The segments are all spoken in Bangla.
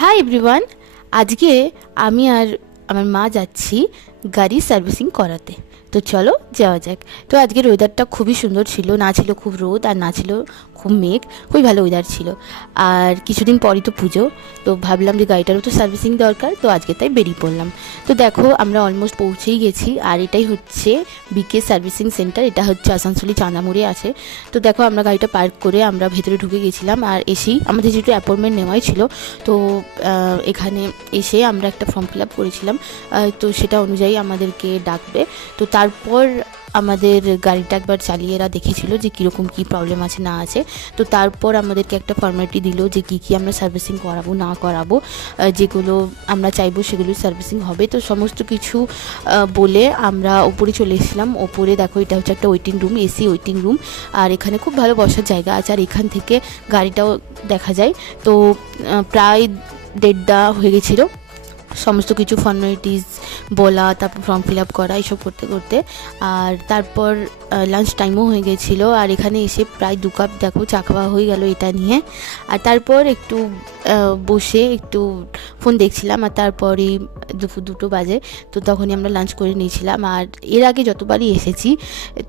Hi everyone. আজকে আমি আর আমার মা যাচ্ছি গাড়ি সার্ভিসিং করাতে। তো চলো যাওয়া যাক। তো আজকের ওয়েদারটা খুবই সুন্দর ছিল, না ছিল খুব রোদ আর না ছিল খুব মেঘ, খুবই ভালো ওয়েদার ছিল। আর কিছুদিন পরই তো পুজো, তো ভাবলাম যে গাড়িটারও তো সার্ভিসিং দরকার, তো আজকে তাই বেরিয়ে পড়লাম। তো দেখো আমরা অলমোস্ট পৌঁছেই গেছি, আর এটাই হচ্ছে বিকে সার্ভিসিং সেন্টার। এটা হচ্ছে আসানসোলি চাঁদামুড়ে আছে। তো দেখো আমরা গাড়িটা পার্ক করে আমরা ভেতরে ঢুকে গেছিলাম, আর এসেই আমাদের যেহেতু অ্যাপয়েন্টমেন্ট নেওয়াই ছিল, তো এখানে এসে আমরা একটা ফর্ম ফিল আপ করেছিলাম। তো সেটা অনুযায়ী আমাদেরকে ডাকবে। তো তারপর আমাদের গাড়িটা একবার চালিয়ে এরা দেখেছিল যে কীরকম কী প্রবলেম আছে না আছে। তো তারপর আমাদেরকে একটা ফর্মালিটি দিল যে কী কী আমরা সার্ভিসিং করাবো না করাবো, যেগুলো আমরা চাইবো সেগুলো সার্ভিসিং হবে। তো সমস্ত কিছু বলে আমরা ওপরে চলে এসেছিলাম। ওপরে দেখো এটা হচ্ছে একটা waiting room, AC waiting room, আর এখানে খুব ভালো বসার জায়গা আছে, আর এখান থেকে গাড়িটাও দেখা যায়। তো প্রায় 1:30 হয়ে গেছিলো সমস্ত কিছু ফর্মালিটিস বলা, তারপর ফর্ম ফিল আপ করা, এইসব করতে করতে। আর তারপর লাঞ্চ টাইমও হয়ে গেছিলো, আর এখানে এসে প্রায় 2 কাপ দেখো চা খাওয়া হয়ে গেল এটা নিয়ে। আর তারপর একটু বসে একটু ফোন দেখছিলাম, আর তারপরেই দুপুর 2টো বাজে। তো তখনই আমরা লাঞ্চ করে নিয়েছিলাম। আর এর আগে যতবারই এসেছি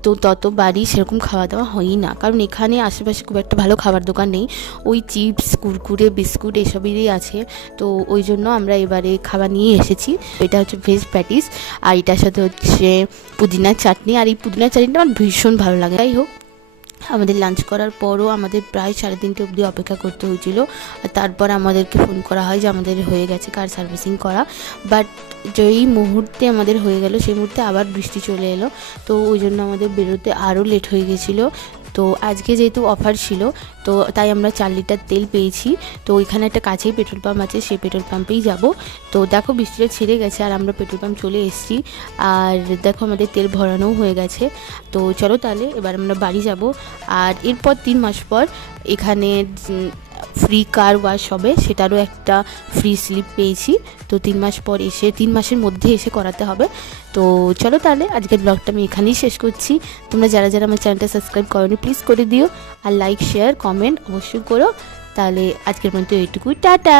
তো ততবারই সেরকম খাওয়া দাওয়া হয়ই না, কারণ এখানে আশেপাশে খুব একটা ভালো খাবার দোকান নেই। ওই চিপস, কুরকুরে, বিস্কুট এসবেরই আছে। তো ওই জন্য আমরা এবারে খাবার নিয়ে এসেছি। এটা হচ্ছে ভেজ প্যাটিস, আর এটার সাথে হচ্ছে পুদিনার চাটনি, আর এই পুদিনার চাটনিটা আমার ভীষণ ভালো লাগে। যাই হোক, আমাদের লাঞ্চ করার পরও আমাদের প্রায় 3:30 অবধি অপেক্ষা করতে হয়েছিল। আর তারপর আমাদেরকে ফোন করা হয় যে আমাদের হয়ে গেছে কার সার্ভিসিং করা। বাট যেই মুহূর্তে আমাদের হয়ে গেল সেই মুহূর্তে আবার বৃষ্টি চলে এলো, তো ওই জন্য আমাদের বেরোতে আরও লেট হয়ে গেছিলো। তো আজকে যেহেতু অফার ছিল, তো তাই আমরা 4 লিটার তেল পেয়েছি। তো ওইখানে একটা কাছেই পেট্রোল পাম্প আছে, সেই পেট্রোল পাম্পেই যাব। তো দেখো বৃষ্টিটা ছেড়ে গেছে, আর আমরা পেট্রোল পাম্প চলে এসেছি। আর দেখো আমাদের তেল ভরানোও হয়ে গেছে। তো চলো তাহলে এবার আমরা বাড়ি যাব। আর এরপর 3 মাস পর এখানে ফ্রি কার ওয়াশ হবে, সেটারও একটা ফ্রি স্লিপ পেয়েছি। তো 3 মাস পর এসে 3 মাসের মধ্যে এসে করাতে হবে। তো চলো তাহলে আজকের ব্লগটা আমি এখানেই শেষ করছি। তোমরা যারা যারা আমার চ্যানেলটা সাবস্ক্রাইব করোনি প্লিজ করে দিও, আর লাইক শেয়ার কমেন্ট অবশ্যই করো। তাহলে আজকের মতো এইটুকুই, টাটা।